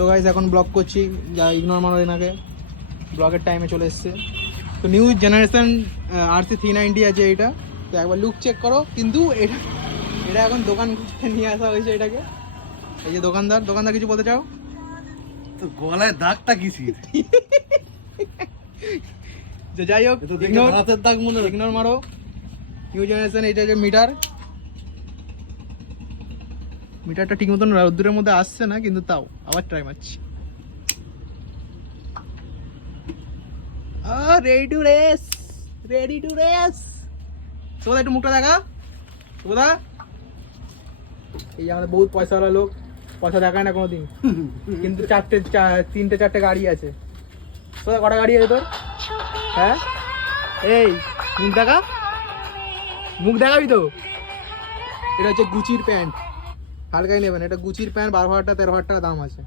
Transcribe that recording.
তো গাইস এখন ব্লগ করছি, যা ইগনোর মারো এনাকে, ব্লগের টাইমে চলে এসছে। তো নিউ জেনারেশন RC390 আছে এটা, তো একবার লুক চেক করো। কিন্তু এটা এটা এখন দোকান করতে নিয়ে আসা হয়েছে এটাকে। এই যে দোকানদার কিছু বলতে চাও? তো গলায় দাগটা কিসির? যে যাই হোক, হাতের দাগ মনে হয়। ইগনোর মারো। নিউ জেনারেশন, এটা যে মিটারটা ঠিক মতন রোদ্দুরের মধ্যে আসছে না, কিন্তু তাও আবার ট্রাই মারছি। Ready to race. তোদা একটু মুখটা দেখা, তোদা। এই যে আমাদের বহুত পয়সাওয়ালা লোক, পয়সা দেখায় না কোনোদিন, কিন্তু তিনটে চারটে গাড়ি আছে। তোদা কটা গাড়ি আছে তোর? হ্যাঁ, এই মুখ দেখাবি তো। এটা হচ্ছে গুচির প্যান্ট, হালকাই নেবেন। এটা গুচির প্যান্ট, 12,000 13,000 টাকা দাম আছে।